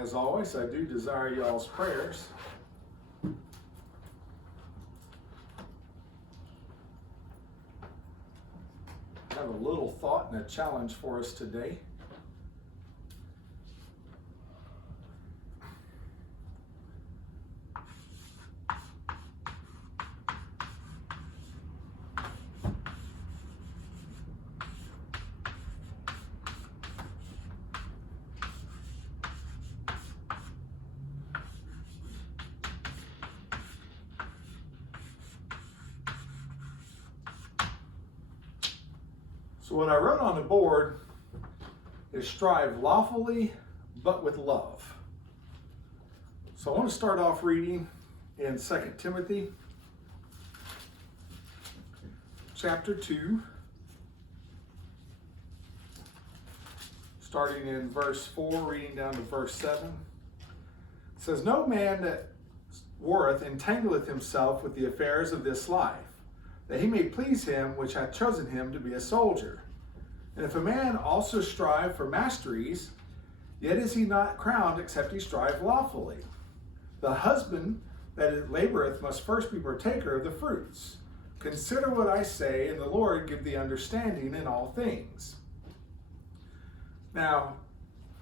As always, I do desire y'all's prayers. I have a little thought and a challenge for us today. So what I wrote on the board is strive lawfully, but with love. So I want to start off reading in 2 Timothy chapter 2, starting in verse 4, reading down to verse 7. It says, "No man that warreth entangleth himself with the affairs of this life, that he may please him which hath chosen him to be a soldier. And if a man also strive for masteries, yet is he not crowned except he strive lawfully. The husband that laboreth must first be partaker of the fruits. Consider what I say, and the Lord give thee understanding in all things." Now,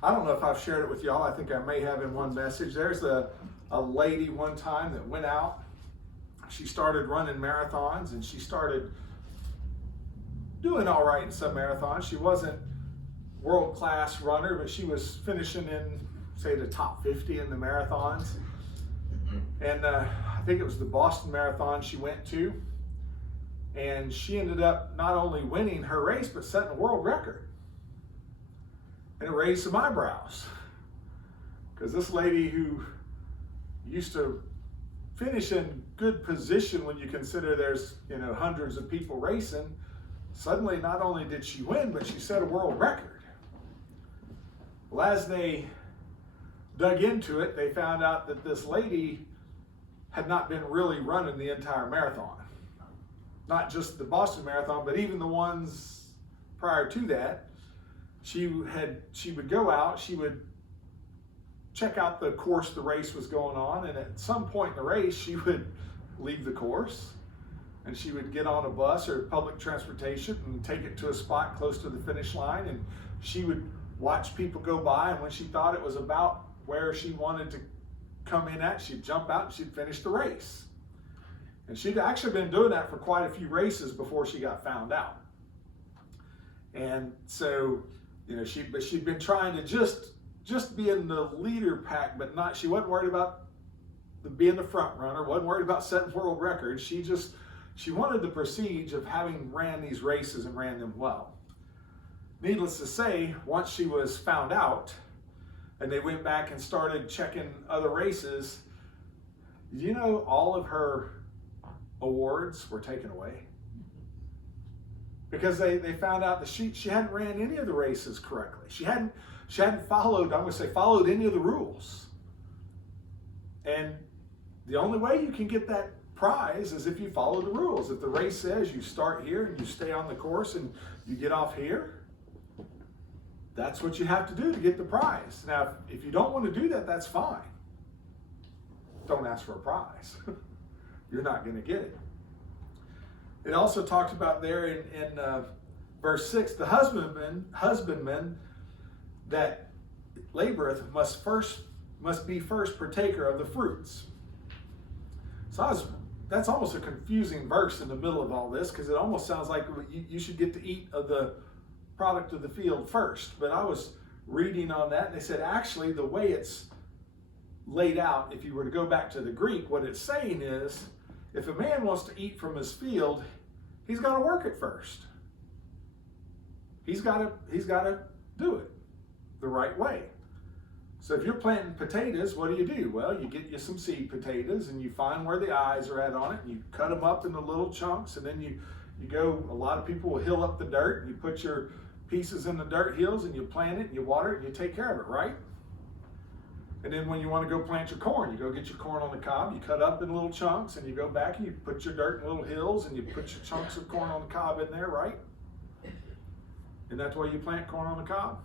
I don't know if I've shared it with y'all. I think I may have in one message. There's a lady one time that went out. She started running marathons, and she started doing all right in some marathons. She wasn't world-class runner, but she was finishing in, say, the top 50 in the marathons. And I think it was the Boston Marathon she went to. And she ended up not only winning her race, but setting a world record. And it raised some eyebrows. Because this lady who used to finish in good position when you consider there's hundreds of people racing, suddenly not only did she win, but she set a world record. Well, as they dug into it, they found out that this lady had not been really running the entire marathon. Not just the Boston Marathon, but even the ones prior to that. She would go out, she would check out the course the race was going on, and at some point in the race, she would leave the course, and she would get on a bus or public transportation and take it to a spot close to the finish line, and she would watch people go by, and when she thought it was about where she wanted to come in at, she'd jump out and she'd finish the race. And she'd actually been doing that for quite a few races before she got found out. And so, she'd been trying to just be in the leader pack, but not, she wasn't worried about being the front runner, wasn't worried about setting world records. She wanted the prestige of having ran these races and ran them well. Needless to say, once she was found out and they went back and started checking other races, all of her awards were taken away. Because they found out that she hadn't ran any of the races correctly. She hadn't followed any of the rules. And the only way you can get that prize is if you follow the rules. If the race says you start here and you stay on the course and you get off here, that's what you have to do to get the prize. Now, if you don't want to do that, that's fine. Don't ask for a prize. You're not going to get it. It also talked about there in verse 6, the husbandman that laboreth must be first partaker of the fruits. So that's almost a confusing verse in the middle of all this, because it almost sounds like you should get to eat of the product of the field first. But I was reading on that, and they said actually the way it's laid out, if you were to go back to the Greek, what it's saying is, if a man wants to eat from his field, he's got to work it first. He's got to do it the right way. So if you're planting potatoes, what do? Well, you get you some seed potatoes and you find where the eyes are at on it, and you cut them up into little chunks, and then you go, a lot of people will hill up the dirt, and you put your pieces in the dirt hills and you plant it and you water it and you take care of it, right? And then when you want to go plant your corn, you go get your corn on the cob, you cut up in little chunks, and you go back and you put your dirt in little hills and you put your chunks of corn on the cob in there, right? And that's why you plant corn on the cob?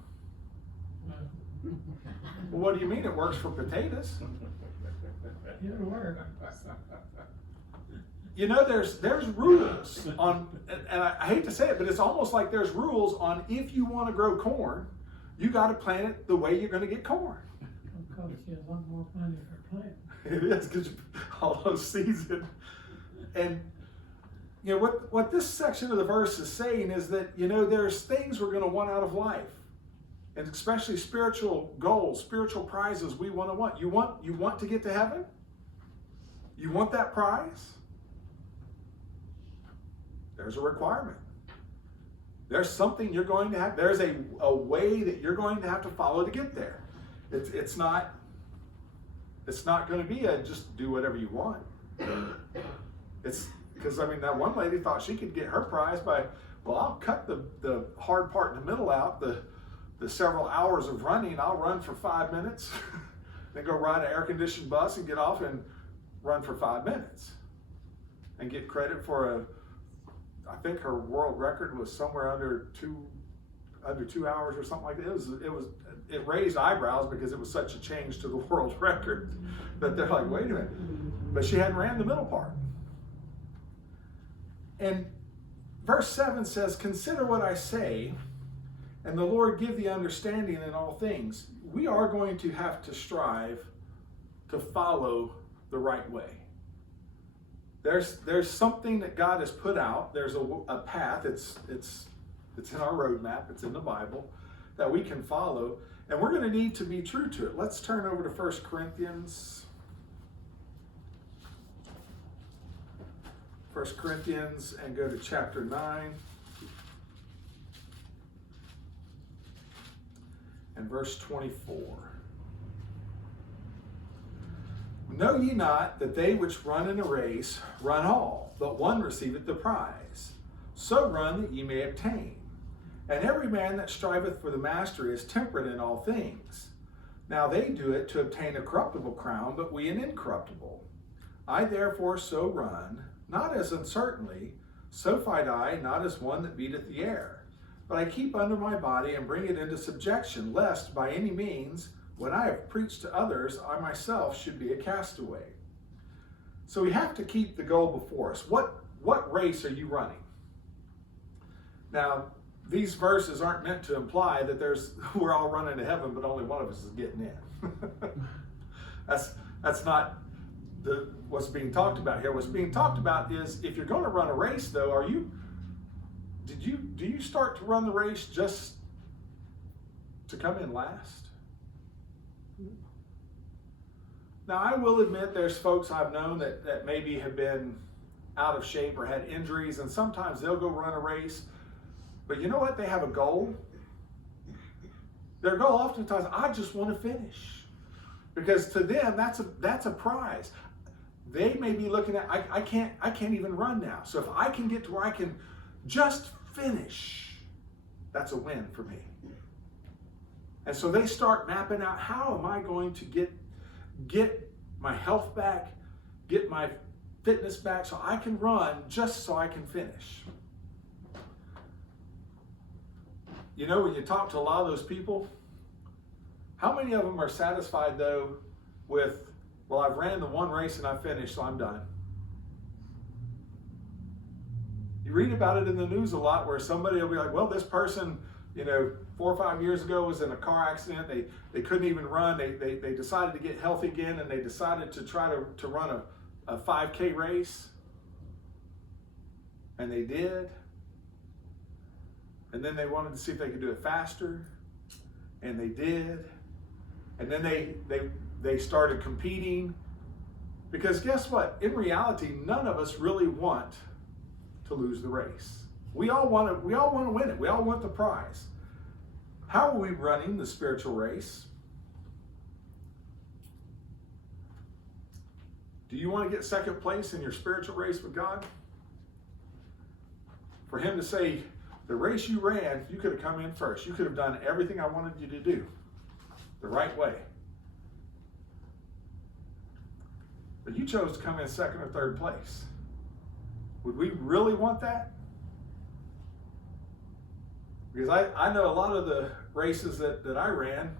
Well, what do you mean it works for potatoes? It'll work. You know, there's rules on, and I hate to say it, but it's almost like there's rules on if you want to grow corn, you got to plant it the way you're going to get corn. It'll cost you a lot more money for planting. It is, because all those seeds. And you know what this section of the verse is saying is that, you know, there's things we're going to want out of life, and especially spiritual goals, spiritual prizes we want. You want to get to heaven? You want that prize? There's a requirement. There's something you're going to have. There's a way that you're going to have to follow to get there. It's not going to be a just do whatever you want. It's because, I mean, that one lady thought she could get her prize by, well, I'll cut the hard part in the middle out, the several hours of running. I'll run for 5 minutes, then go ride an air-conditioned bus and get off and run for 5 minutes and get credit for I think her world record was somewhere under 2 hours or something like that. It raised eyebrows because it was such a change to the world record that they're like, wait a minute. But she hadn't ran the middle part. And verse 7 says, consider what I say, and the Lord give thee understanding in all things. We are going to have to strive to follow the right way. There's something that God has put out. There's a path. It's in our roadmap. It's in the Bible that we can follow, and we're going to need to be true to it. Let's turn over to 1 Corinthians. 1 Corinthians and go to chapter 9 and verse 24. Know ye not that they which run in a race run all, but one receiveth the prize? So run that ye may obtain. And every man that striveth for the mastery is temperate in all things. Now they do it to obtain a corruptible crown, but we an incorruptible. I therefore so run, not as uncertainly, so fight I, not as one that beateth the air. But I keep under my body and bring it into subjection, lest by any means, when I have preached to others, I myself should be a castaway. So we have to keep the goal before us. What race are you running? Now, these verses aren't meant to imply that we're all running to heaven, but only one of us is getting in. That's not what's being talked about here. What's being talked about is, if you're going to run a race, though, do you start to run the race just to come in last? Now, I will admit there's folks I've known that maybe have been out of shape or had injuries, and sometimes they'll go run a race. But you know what? They have a goal. Their goal oftentimes, I just want to finish. Because to them, that's a prize. They may be looking at, I can't even run now. So if I can get to where I can just finish, that's a win for me. And so they start mapping out, how am I going to get my health back, get my fitness back so I can run just so I can finish. You know, when you talk to a lot of those people, how many of them are satisfied though with, well, I've ran the one race and I finished, so I'm done? You read about it in the news a lot where somebody will be like, well, this person, 4 or 5 years ago was in a car accident. They couldn't even run. They decided to get healthy again, and they decided to try to run a 5K race. And they did. And then they wanted to see if they could do it faster. And they did. And then they started competing. Because guess what? In reality, none of us really want to lose the race. We all want to win it. We all want the prize. How are we running the spiritual race? Do you want to get second place in your spiritual race with God? For him to say, the race you ran, you could have come in first. You could have done everything I wanted you to do the right way. But you chose to come in second or third place. Would we really want that? Because I know a lot of the races that I ran,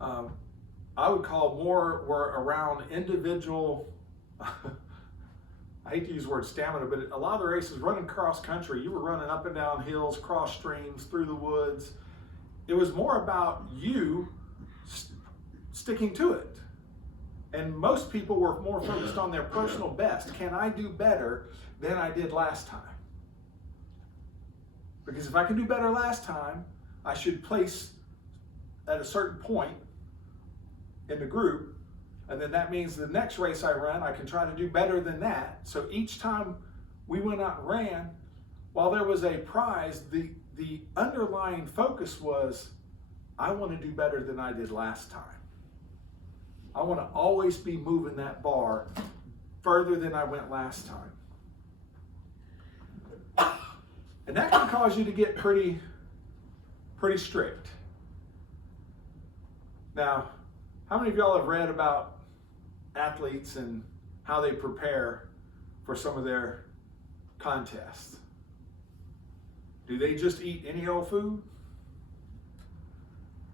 I would call more were around individual, I hate to use the word stamina, but a lot of the races running cross country, you were running up and down hills, cross streams, through the woods. It was more about you sticking to it. And most people were more focused on their personal best. Can I do better than I did last time? Because if I can do better last time, I should place at a certain point in the group, and then that means the next race I run, I can try to do better than that. So each time we went out and ran, while there was a prize, the underlying focus was, I want to do better than I did last time. I want to always be moving that bar further than I went last time. And that can cause you to get pretty strict. Now, how many of y'all have read about athletes and how they prepare for some of their contests? Do they just eat any old food?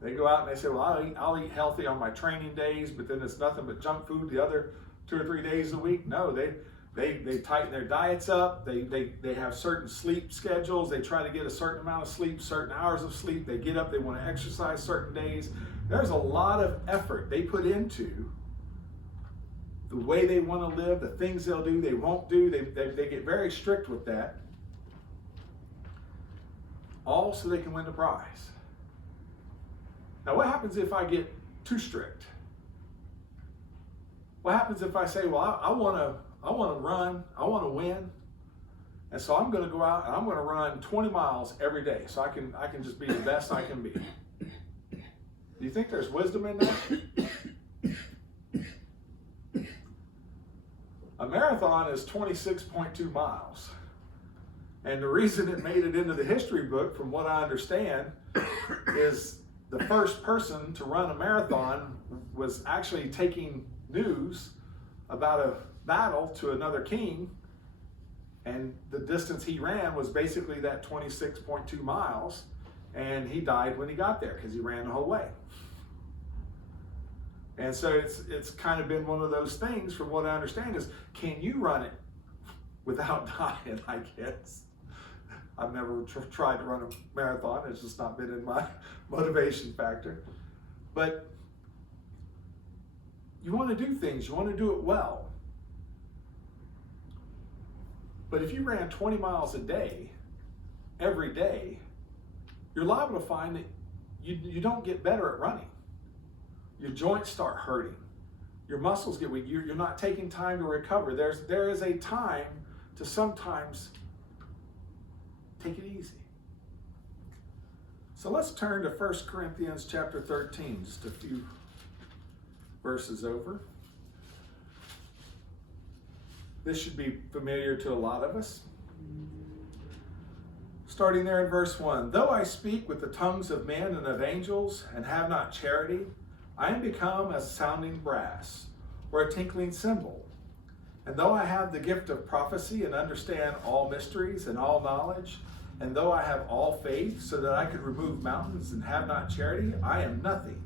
They go out and they say, well, I'll eat healthy on my training days, but then it's nothing but junk food the other 2 or 3 days a week. No, they tighten their diets up. They have certain sleep schedules. They try to get a certain amount of sleep, certain hours of sleep. They get up, they want to exercise certain days. There's a lot of effort they put into the way they want to live, the things they'll do, they won't do. They get very strict with that, all so they can win the prize. Now, what happens if I get too strict? What happens if I say, well, I want to run, I want to win, and so I'm going to go out and I'm going to run 20 miles every day so I can just be the best I can be? Do you think there's wisdom in that? A marathon is 26.2 miles. And the reason it made it into the history book, from what I understand, is the first person to run a marathon was actually taking news about a battle to another king, and the distance he ran was basically that 26.2 miles, and he died when he got there because he ran the whole way. And so it's kind of been one of those things, from what I understand, is can you run it without dying, I guess. I've never tried to run a marathon. It's just not been in my motivation factor. But you want to do things. You want to do it well. But if you ran 20 miles a day, every day, you're liable to find that you don't get better at running. Your joints start hurting. Your muscles get weak. You're not taking time to recover. There is a time to sometimes take it easy. So let's turn to 1 Corinthians chapter 13, just a few verses over. This should be familiar to a lot of us. Starting there in verse 1. Though I speak with the tongues of men and of angels and have not charity, I am become as sounding brass or a tinkling cymbal. And though I have the gift of prophecy and understand all mysteries and all knowledge, and though I have all faith so that I could remove mountains and have not charity, I am nothing.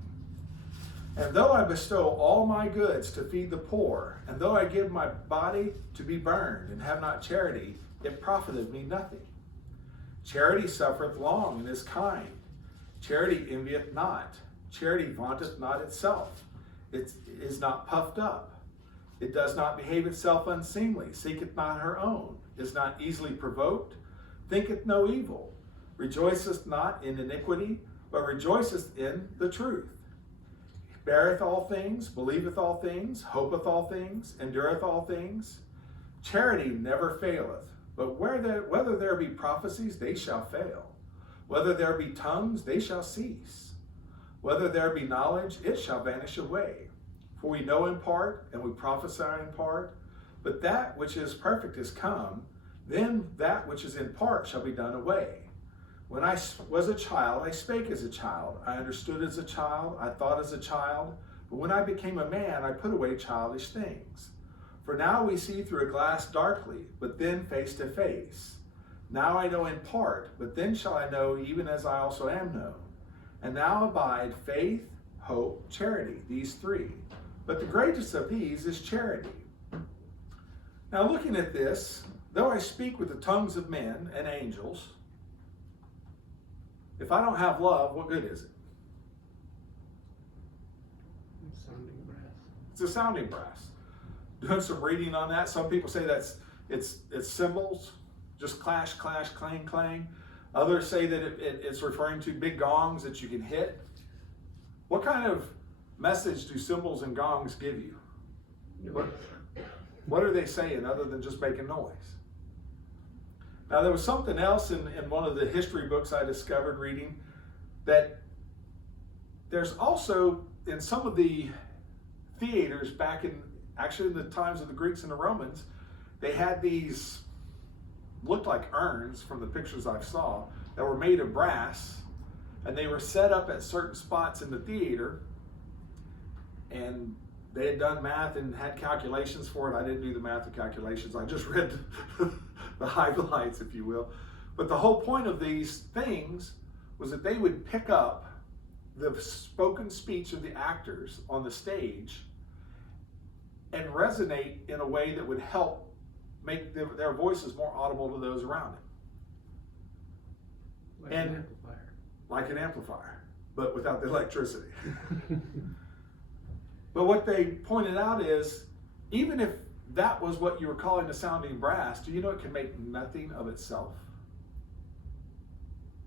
And though I bestow all my goods to feed the poor, and though I give my body to be burned and have not charity, it profiteth me nothing. Charity suffereth long and is kind. Charity envieth not. Charity vaunteth not itself. It is not puffed up. It does not behave itself unseemly, seeketh not her own, is not easily provoked, thinketh no evil, rejoiceth not in iniquity, but rejoiceth in the truth. Beareth all things, believeth all things, hopeth all things, endureth all things. Charity never faileth, but whether there be prophecies, they shall fail. Whether there be tongues, they shall cease. Whether there be knowledge, it shall vanish away. For we know in part, and we prophesy in part, but that which is perfect is come, then that which is in part shall be done away. When I was a child, I spake as a child. I understood as a child. I thought as a child. But when I became a man, I put away childish things. For now we see through a glass darkly, but then face to face. Now I know in part, but then shall I know even as I also am known. And now abide faith, hope, charity, these three. But the greatest of these is charity. Now looking at this, though I speak with the tongues of men and angels, if I don't have love, what good is it? Sounding brass. It's a sounding brass. Doing some reading on that, some people say it's cymbals, just clash, clash, clang, clang. Others say that it's referring to big gongs that you can hit. What kind of message do cymbals and gongs give you? What are they saying other than just making noise? Now there was something else in one of the history books I discovered reading, that there's also in some of the theaters back in the times of the Greeks and the Romans, they had these, looked like urns from the pictures I saw, that were made of brass, and they were set up at certain spots in the theater, and they had done math and had calculations for it. I didn't do the math and calculations. I just read the highlights, if you will. But the whole point of these things was that they would pick up the spoken speech of the actors on the stage and resonate in a way that would help make their voices more audible to those around it. Like an amplifier. Like an amplifier, but without the electricity. But what they pointed out is, even if that was what you were calling the sounding brass, do you know it can make nothing of itself?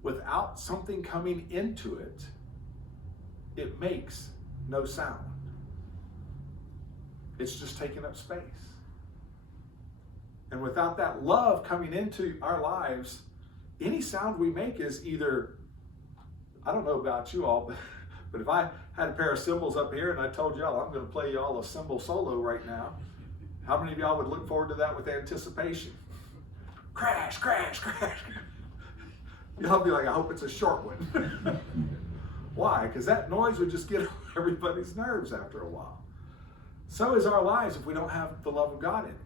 Without something coming into it, it makes no sound. It's just taking up space. And without that love coming into our lives, any sound we make is either, I don't know about you all, but if I had a pair of cymbals up here and I told y'all I'm going to play y'all a cymbal solo right now, how many of y'all would look forward to that with anticipation? Crash, crash, crash. Y'all be like, I hope it's a short one. Why? Because that noise would just get on everybody's nerves after a while. So is our lives if we don't have the love of God in it.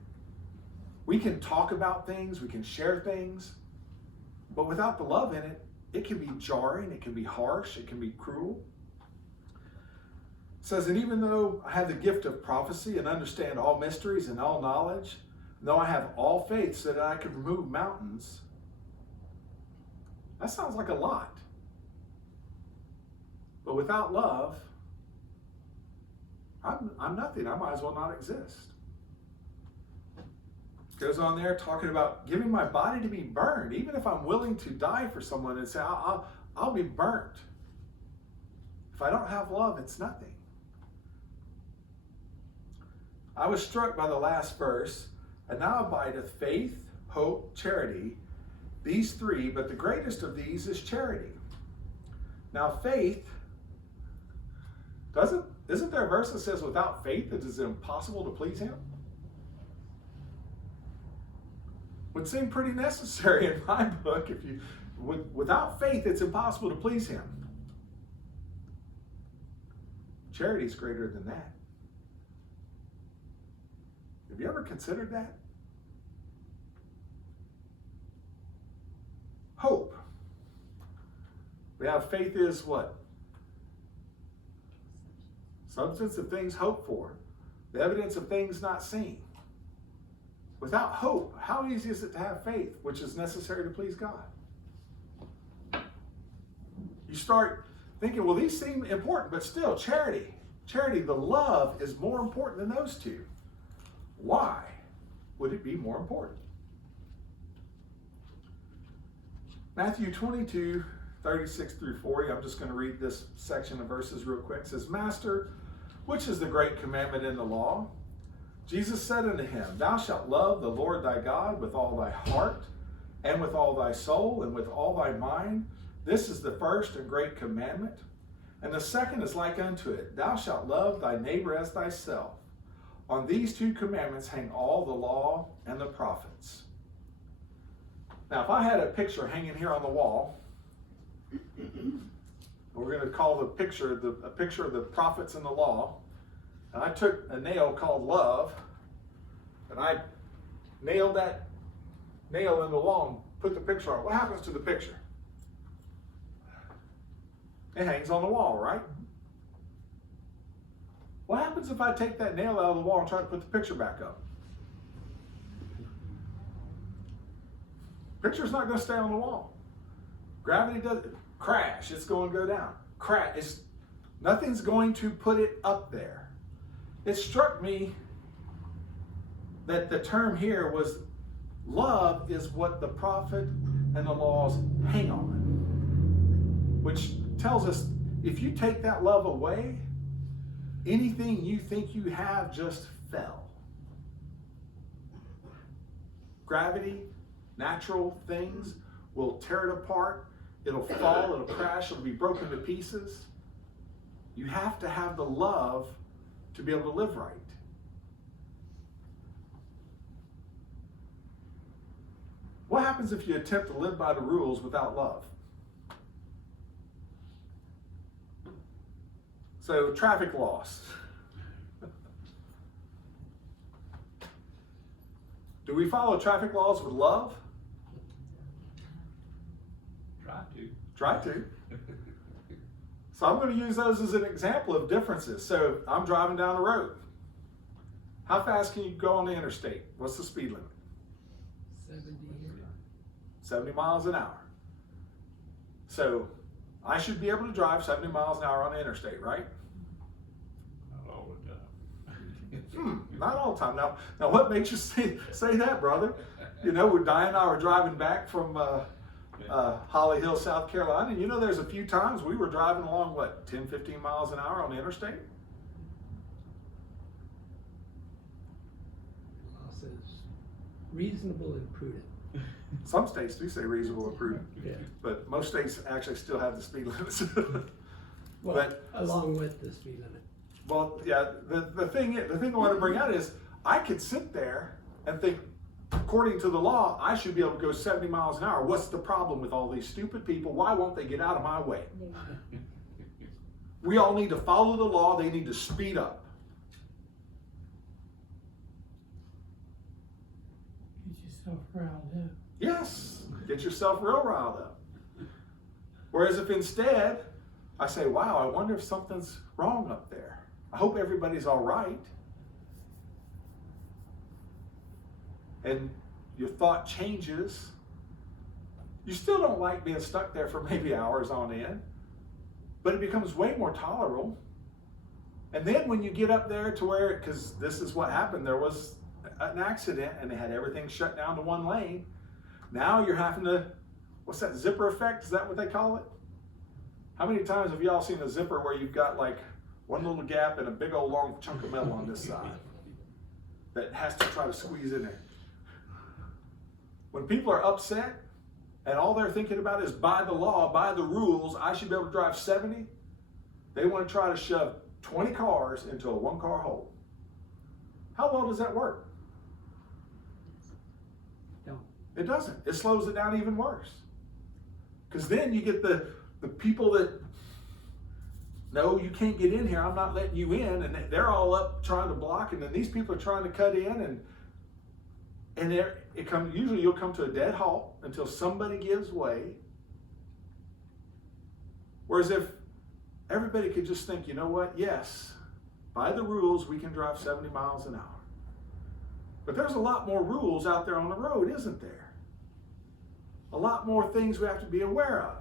We can talk about things, we can share things, but without the love in it, it can be jarring, it can be harsh, it can be cruel. It says, and even though I have the gift of prophecy and understand all mysteries and all knowledge, though I have all faith so that I could remove mountains, that sounds like a lot. But without love, I'm nothing. I might as well not exist. Goes on there talking about giving my body to be burned, even if I'm willing to die for someone and say, I'll be burnt. If I don't have love, it's nothing. I was struck by the last verse, and now abideth faith, hope, charity, these three, but the greatest of these is charity. Now faith, isn't there a verse that says without faith it is impossible to please him? Would seem pretty necessary in my book. Without faith, it's impossible to please him. Charity is greater than that. Have you ever considered that? Hope. We have faith is what? Substance of things hoped for. The evidence of things not seen. Without hope, how easy is it to have faith, which is necessary to please God? You start thinking, well, these seem important, but still, charity, the love is more important than those two. Why would it be more important? Matthew 22, 36 through 40, I'm just going to read this section of verses real quick. It says, Master, which is the great commandment in the law? Jesus said unto him, Thou shalt love the Lord thy God with all thy heart, and with all thy soul, and with all thy mind. This is the first and great commandment. And the second is like unto it, Thou shalt love thy neighbor as thyself. On these two commandments hang all the law and the prophets. Now, if I had a picture hanging here on the wall, we're going to call the picture a picture of the prophets and the law, and I took a nail called love, and I nailed that nail in the wall and put the picture on. What happens to the picture? It hangs on the wall, right? What happens if I take that nail out of the wall and try to put the picture back up? Picture's not going to stay on the wall. Gravity doesn't crash. It's going to go down. Nothing's going to put it up there. It struck me that the term here was love is what the prophet and the laws hang on, which tells us if you take that love away, anything you think you have just fell. Gravity, natural things will tear it apart. It'll fall, it'll crash, it'll be broken to pieces. You have to have the love to be able to live right. What happens if you attempt to live by the rules without love? So, traffic laws. Do we follow traffic laws with love? Try to. So I'm going to use those as an example of differences. So I'm driving down the road. How fast can you go on the interstate? What's the speed limit? 70 miles an hour. So I should be able to drive 70 miles an hour on the interstate, right? Not all the time. Not all the time. Now what makes you say that, brother? You know, Di and I were driving back from Holly Hill, South Carolina, and you know there's a few times we were driving along, 10, 15 miles an hour on the interstate? Law says reasonable and prudent. Some states do say reasonable and prudent, Yeah. but most states actually still have the speed limits. Well, But- along with the speed limit. Well, yeah, the thing I want to bring out is I could sit there and think, according to the law, I should be able to go 70 miles an hour. What's the problem with all these stupid people? Why won't they get out of my way? We all need to follow the law. They need to speed up. Get yourself riled up. Yes, get yourself real riled up. Whereas if instead, I say, wow, I wonder if something's wrong up there. I hope everybody's all right. And your thought changes. You still don't like being stuck there for maybe hours on end, but it becomes way more tolerable. And then when you get up there to where, because this is what happened, there was an accident and they had everything shut down to one lane. Now you're having to, what's that, zipper effect? Is that what they call it? How many times have y'all seen a zipper where you've got like one little gap and a big old long chunk of metal on this side that has to try to squeeze in there? When people are upset and all they're thinking about is by the law, by the rules, I should be able to drive 70, they want to try to shove 20 cars into a one-car hole. How well does that work? No. It doesn't. It slows it down even worse. Because then you get the people that, no, you can't get in here, I'm not letting you in, and they're all up trying to block, and then these people are trying to cut in, and usually you'll come to a dead halt until somebody gives way. Whereas if everybody could just think, you know what, yes, by the rules we can drive 70 miles an hour. But there's a lot more rules out there on the road, isn't there? A lot more things we have to be aware of.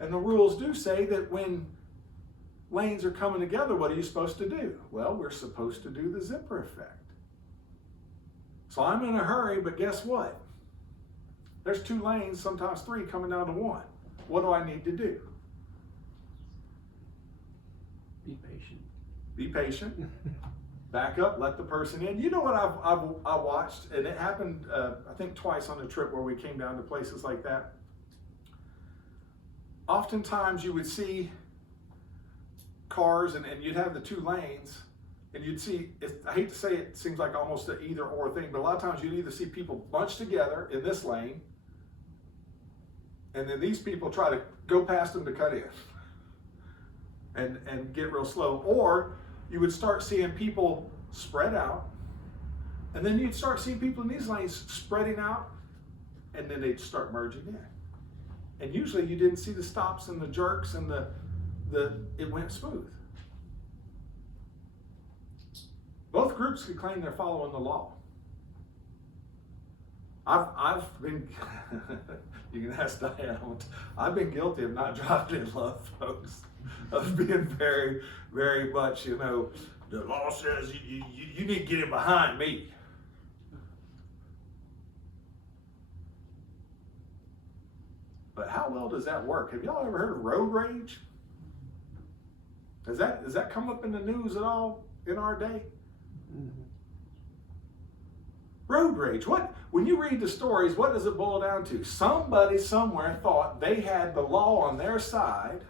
And the rules do say that when lanes are coming together, what are you supposed to do? Well, we're supposed to do the zipper effect. So I'm in a hurry, but guess what? There's 2 lanes, sometimes 3, coming down to 1. What do I need to do? Be patient. Be patient. Back up, let the person in. You know what I watched, and it happened, I think twice on the trip where we came down to places like that. Oftentimes you would see cars and you'd have the 2 lanes, and you'd see, I hate to say it seems like almost an either or thing, but a lot of times you'd either see people bunched together in this lane, and then these people try to go past them to cut in and get real slow. Or you would start seeing people spread out, and then you'd start seeing people in these lanes spreading out, and then they'd start merging in. And usually you didn't see the stops and the jerks and it went smooth. Both groups could claim they're following the law. I've been, you can ask Diane, I've been guilty of not driving in love, folks. Of being very, very much, the law says you need to get in behind me. But how well does that work? Have y'all ever heard of road rage? Does that come up in the news at all in our day? Mm-hmm. Road rage. When you read the stories, what does it boil down to? Somebody somewhere thought they had the law on their side,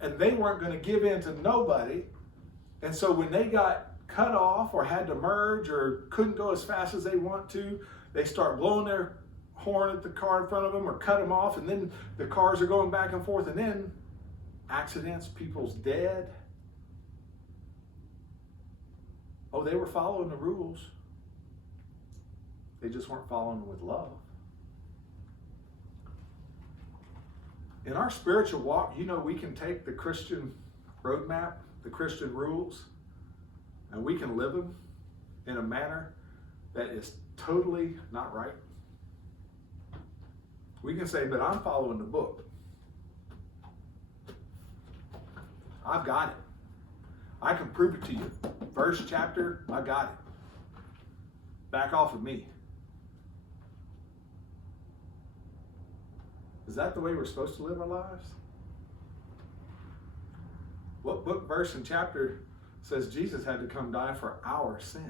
and they weren't going to give in to nobody. And so when they got cut off or had to merge or couldn't go as fast as they want to, they start blowing their horn at the car in front of them or cut them off, and then the cars are going back and forth, and then accidents, people's dead. Oh, they were following the rules. They just weren't following them with love. In our spiritual walk, we can take the Christian roadmap, the Christian rules, and we can live them in a manner that is totally not right. We can say, but I'm following the book. I've got it. I can prove it to you. First chapter, I got it. Back off of me. Is that the way we're supposed to live our lives? What book, verse, and chapter says Jesus had to come die for our sins?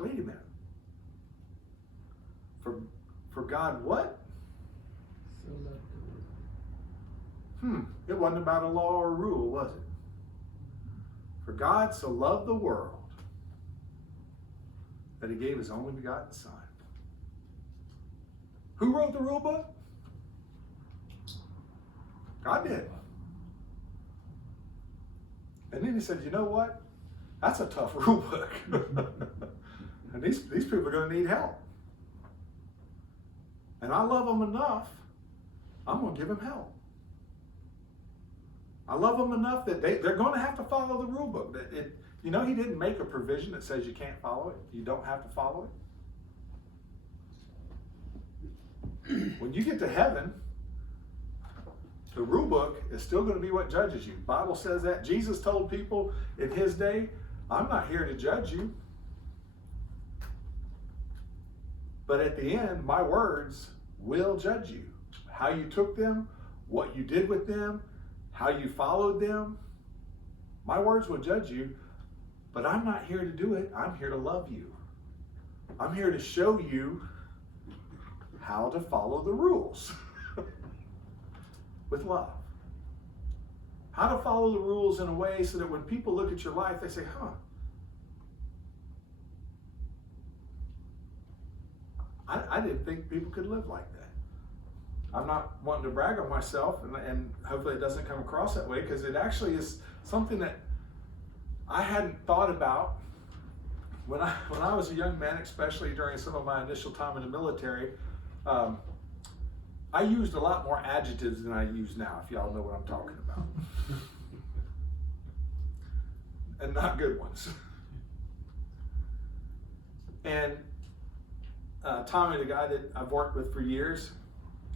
Wait a minute. For God what? So loved the world. It wasn't about a law or a rule, was it? For God so loved the world that he gave his only begotten Son. Who wrote the rule book? God did. And then he said, you know what? That's a tough rule book. And these people are going to need help. And I love them enough, I'm going to give them help. I love them enough that they're going to have to follow the rule book. He didn't make a provision that says you can't follow it. You don't have to follow it. When you get to heaven, the rule book is still going to be what judges you. The Bible says that. Jesus told people in his day, I'm not here to judge you. But at the end, my words will judge you. How you took them, what you did with them, how you followed them. My words will judge you, but I'm not here to do it. I'm here to love you. I'm here to show you how to follow the rules with love. How to follow the rules in a way so that when people look at your life, they say, I didn't think people could live like that. I'm not wanting to brag on myself, and hopefully it doesn't come across that way, because it actually is something that I hadn't thought about when I was a young man, especially during some of my initial time in the military. I used a lot more adjectives than I use now, if y'all know what I'm talking about. And not good ones. And Tommy, the guy that I've worked with for years,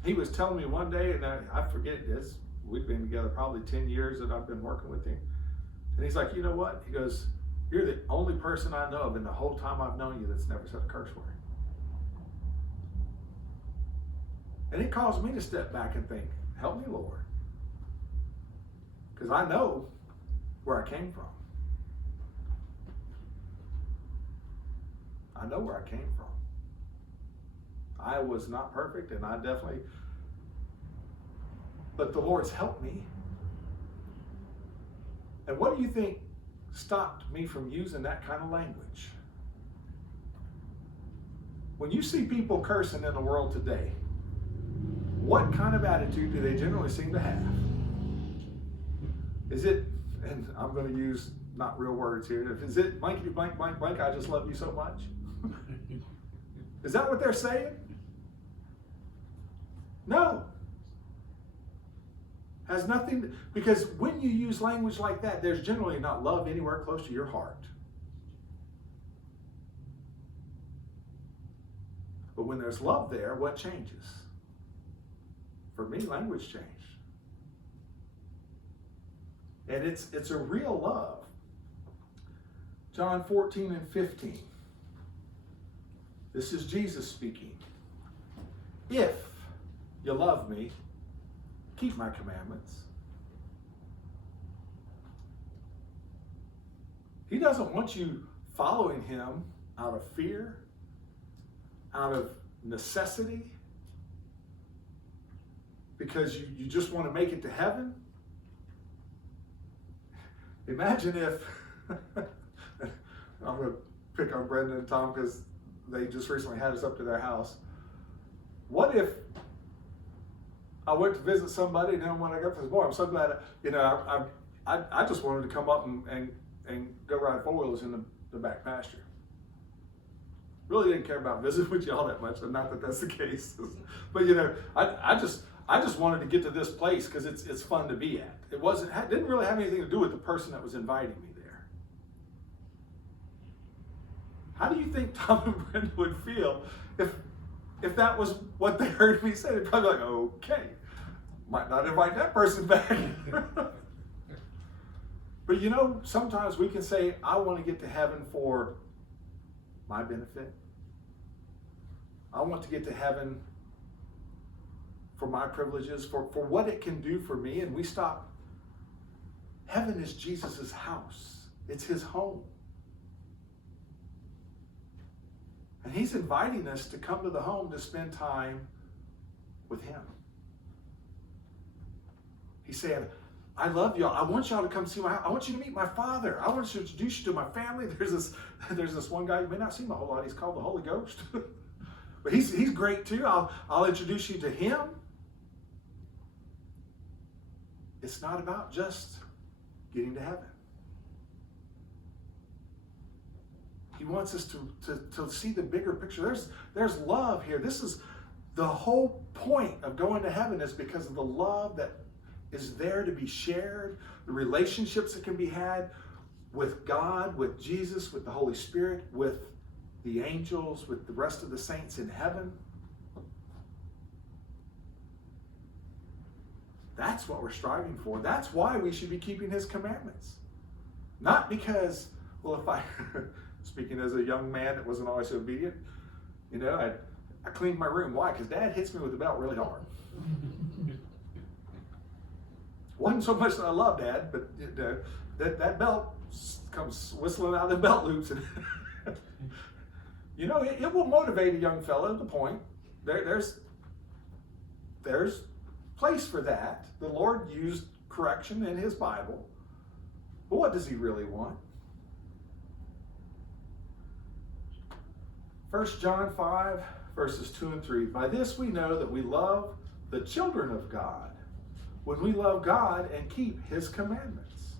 he was telling me one day, and I forget this, we've been together probably 10 years that I've been working with him. And he's like, you know what? He goes, you're the only person I know of in the whole time I've known you that's never said a curse word. And it caused me to step back and think, help me, Lord. Because I know where I came from. I know where I came from. I was not perfect, and I definitely, but the Lord's helped me. And what do you think stopped me from using that kind of language? When you see people cursing in the world today, what kind of attitude do they generally seem to have? Is it, and I'm going to use not real words here, is it blankety blank blank blank, I just love you so much? Is that what they're saying? No. Has nothing, because when you use language like that, there's generally not love anywhere close to your heart. But when there's love there, what changes? For me, language changed. And it's a real love. John 14 and 15. This is Jesus speaking. If you love me, keep my commandments. He doesn't want you following him out of fear, out of necessity, because you just want to make it to heaven. Imagine if, I'm going to pick on Brenda and Tom because they just recently had us up to their house. What if I went to visit somebody, and then when I got to this, boy, I'm so glad, I just wanted to come up and go ride four wheels in the back pasture. Really didn't care about visiting with y'all that much, and not that that's the case. But I just wanted to get to this place because it's fun to be at. It didn't really have anything to do with the person that was inviting me there. How do you think Tom and Brenda would feel if that was what they heard me say? They'd probably be like, okay, might not invite that person back. But sometimes we can say, I want to get to heaven for my benefit. I want to get to heaven for my privileges, for what it can do for me, and we stop. Heaven is Jesus' house. It's his home. And he's inviting us to come to the home to spend time with him. He's saying, I love y'all. I want y'all to come see my house. I want you to meet my Father. I want to introduce you to my family. There's this one guy, you may not see him a whole lot. He's called the Holy Ghost. But he's great too. I'll introduce you to him. It's not about just getting to heaven. He wants us to see the bigger picture. There's love here. This is the whole point of going to heaven, is because of the love that is there to be shared, the relationships that can be had with God, with Jesus, with the Holy Spirit, with the angels, with the rest of the saints in heaven. That's what we're striving for. That's why we should be keeping his commandments. Not because, well, if I, speaking as a young man that wasn't always obedient, I cleaned my room. Why? Because Dad hits me with the belt really hard. Wasn't so much that I love Dad, but that belt comes whistling out of the belt loops. And it will motivate a young fellow to point. There's place for that. The Lord used correction in his Bible. But what does he really want? 1 John 5, verses 2 and 3. By this we know that we love the children of God, when we love God and keep his commandments.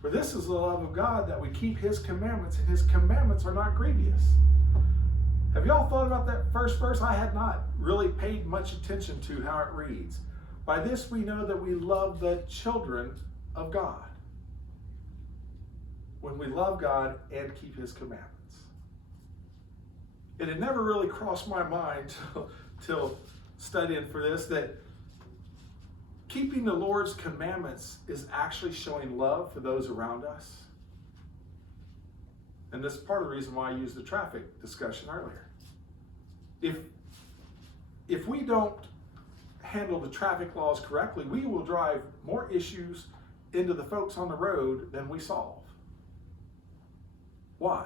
For this is the love of God, that we keep his commandments, and his commandments are not grievous. Have y'all thought about that first verse? I had not really paid much attention to how it reads. By this we know that we love the children of God, when we love God and keep his commandments. It had never really crossed my mind till studying for this, that keeping the Lord's commandments is actually showing love for those around us. And this is part of the reason why I used the traffic discussion earlier. If we don't handle the traffic laws correctly, we will drive more issues into the folks on the road than we solve. Why?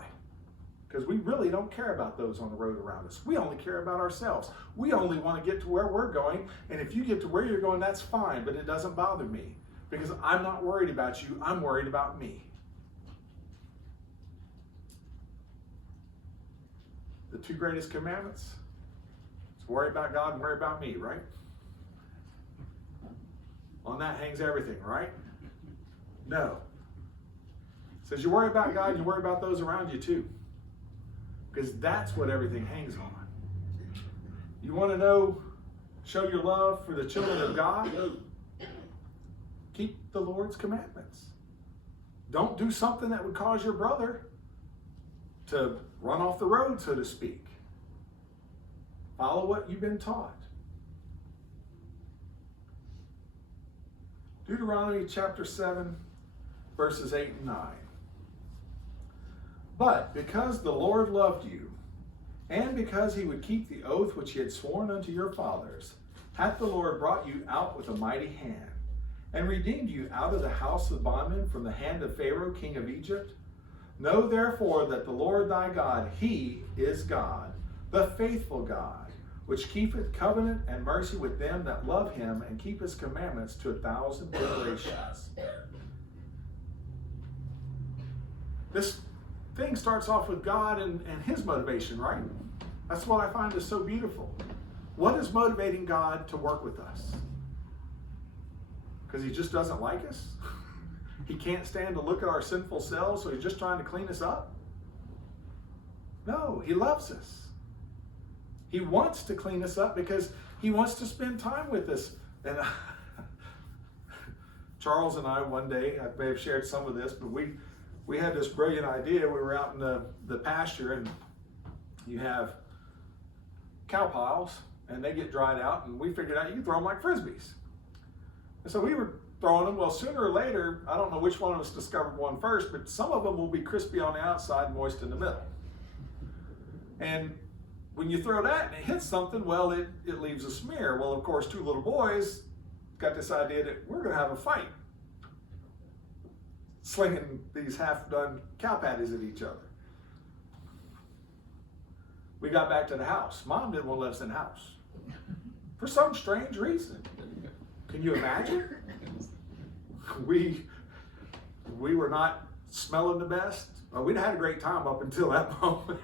Because we really don't care about those on the road around us. We only care about ourselves. We only want to get to where we're going, and if you get to where you're going, that's fine, but it doesn't bother me, because I'm not worried about you, I'm worried about me. The two greatest commandments, it's worry about God and worry about me, right? On that hangs everything, right? No. It says you worry about God and you worry about those around you too. Because that's what everything hangs on. You want to show your love for the children of God? keep the Lord's commandments. Don't do something that would cause your brother to run off the road, so to speak. Follow what you've been taught. Deuteronomy chapter 7, verses 8 and 9. But because the Lord loved you, and because he would keep the oath which he had sworn unto your fathers, hath the Lord brought you out with a mighty hand, and redeemed you out of the house of bondmen from the hand of Pharaoh king of Egypt. Know therefore that the Lord thy God, he is God, the faithful God, which keepeth covenant and mercy with them that love him, and keep his commandments to 1,000 generations. This thing starts off with God and his motivation, right? That's what I find is so beautiful. What is motivating God to work with us? Because he just doesn't like us? He can't stand to look at our sinful selves, so he's just trying to clean us up? No, he loves us. He wants to clean us up because he wants to spend time with us. And Charles and I, one day, I may have shared some of this, but we had this brilliant idea. We were out in the pasture, and you have cow piles, and they get dried out, and we figured out you can throw them like Frisbees. And so we were throwing them. Well, sooner or later, I don't know which one of us discovered one first, but some of them will be crispy on the outside and moist in the middle. And when you throw that and it hits something, well, it leaves a smear. Well, of course, two little boys got this idea that we're going to have a fight, slinging these half-done cow patties at each other. We got back to the house. Mom didn't want to let us in the house for some strange reason. Can you imagine? We were not smelling the best. Well, we'd had a great time up until that moment.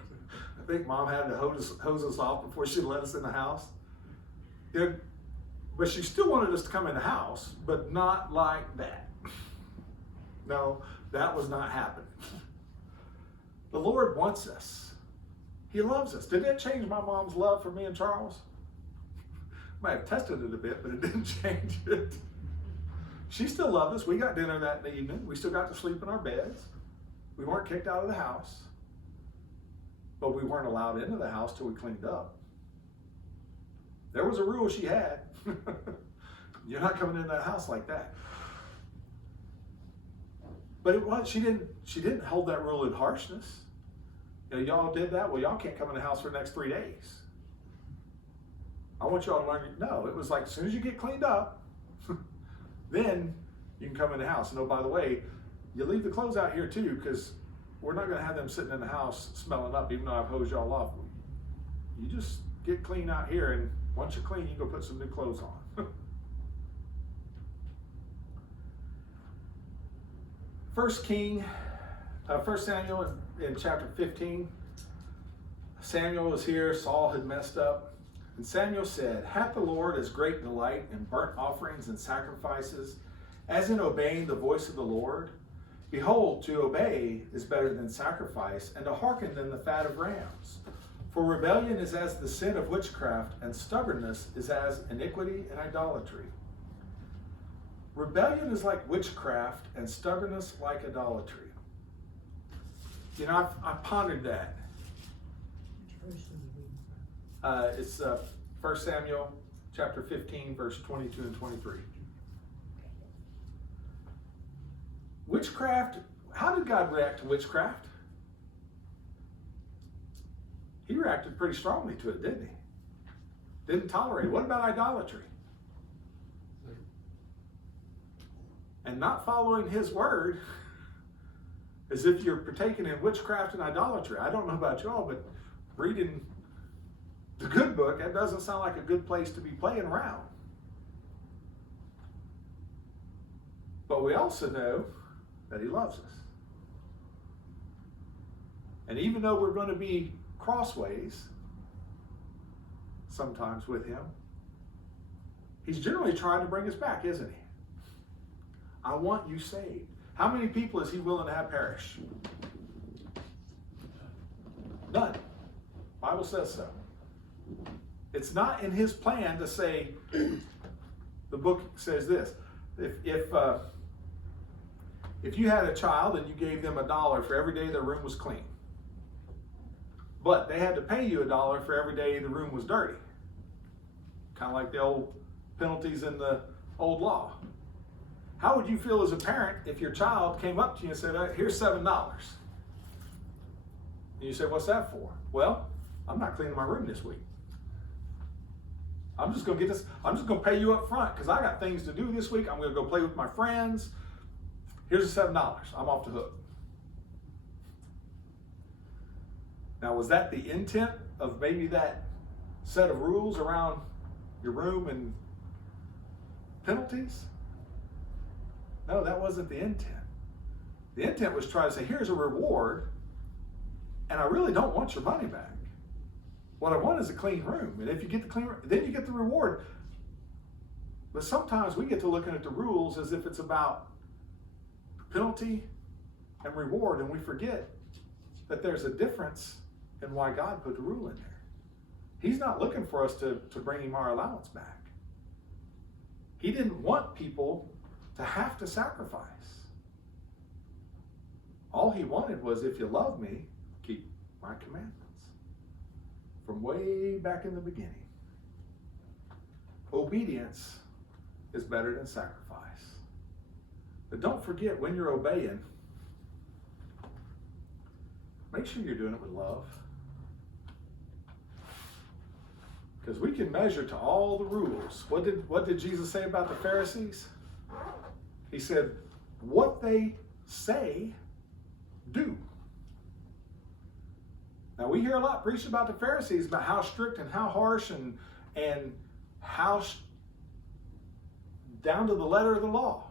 I think Mom had to hose us off before she'd let us in the house. But she still wanted us to come in the house, but not like that. No, that was not happening. The Lord wants us. He loves us. Did that change my mom's love for me and Charles? Might have tested it a bit, but it didn't change it. She still loved us. We got dinner that evening. We still got to sleep in our beds. We weren't kicked out of the house. But we weren't allowed into the house till we cleaned up. There was a rule she had. You're not coming into that house like that. But it was, she didn't hold that rule in harshness. You know, y'all did that, well, y'all can't come in the house for the next 3 days. I want y'all to learn, no, it was like as soon as you get cleaned up, then you can come in the house. And oh, by the way, you leave the clothes out here too, because we're not going to have them sitting in the house smelling up, even though I've hosed y'all off. You just get clean out here, and once you're clean, you go put some new clothes on. 1 Samuel in chapter 15. Samuel was here, Saul had messed up. And Samuel said, hath the Lord as great delight in burnt offerings and sacrifices, as in obeying the voice of the Lord? Behold, to obey is better than sacrifice, and to hearken than the fat of rams. For rebellion is as the sin of witchcraft, and stubbornness is as iniquity and idolatry. Rebellion is like witchcraft, and stubbornness like idolatry. You know, I pondered that. It's 1 Samuel chapter 15, verse 22 and 23. Witchcraft, how did God react to witchcraft? He reacted pretty strongly to it, didn't he? Didn't tolerate it. What about idolatry? And not following his word, as if you're partaking in witchcraft and idolatry. I don't know about y'all, but reading the good book, that doesn't sound like a good place to be playing around. But we also know that he loves us. And even though we're going to be crossways sometimes with him, he's generally trying to bring us back, isn't he? I want you saved. How many people is he willing to have perish? None. Bible says so. It's not in his plan to say, the book says this, If you had a child and you gave them $1 for every day their room was clean, but they had to pay you $1 for every day the room was dirty, kind of like the old penalties in the old law. How would you feel as a parent if your child came up to you and said, here's $7? And you say, what's that for? Well, I'm not cleaning my room this week. I'm just going to pay you up front because I got things to do this week. I'm going to go play with my friends. Here's the $7. I'm off the hook. Now, was that the intent of maybe that set of rules around your room and penalties? No, that wasn't the intent. The intent was to try to say, here's a reward, and I really don't want your money back. What I want is a clean room, and if you get the clean room, then you get the reward. But sometimes we get to looking at the rules as if it's about penalty and reward, and we forget that there's a difference in why God put the rule in there. He's not looking for us to bring him our allowance back. He didn't want people to have to sacrifice. All he wanted was, if you love me, keep my commandments. From way back in the beginning. Obedience is better than sacrifice. But don't forget, when you're obeying, make sure you're doing it with love. Because we can measure to all the rules. What did Jesus say about the Pharisees? He said, what they say, do. Now, we hear a lot preached about the Pharisees, about how strict and how harsh and how down to the letter of the law.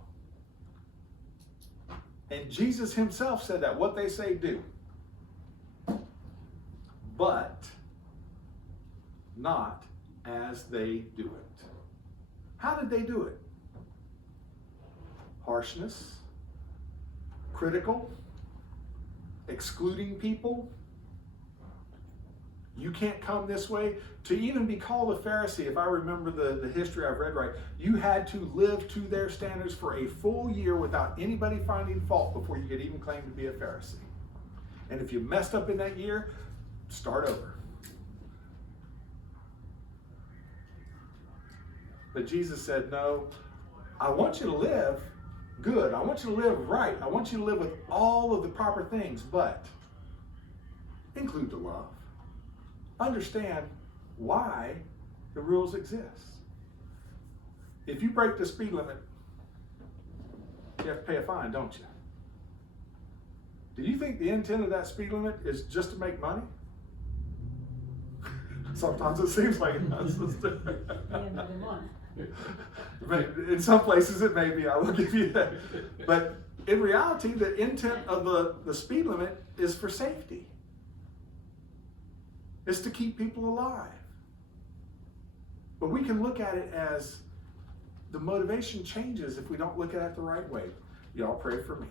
And Jesus himself said that, what they say, do. But not as they do it. How did they do it? Harshness, critical, excluding people. You can't come this way. To even be called a Pharisee, if I remember the history I've read right, you had to live to their standards for a full year without anybody finding fault before you could even claim to be a Pharisee. And if you messed up in that year, start over. But Jesus said, no, I want you to live good. I want you to live right. I want you to live with all of the proper things, but include the love. Understand why the rules exist. If you break the speed limit, you have to pay a fine, don't you? Do you think the intent of that speed limit is just to make money? Sometimes it seems like it does. In some places it may be, I will give you that. But in reality, the intent of the speed limit is for safety. It's to keep people alive. But we can look at it as the motivation changes if we don't look at it the right way. Y'all pray for me.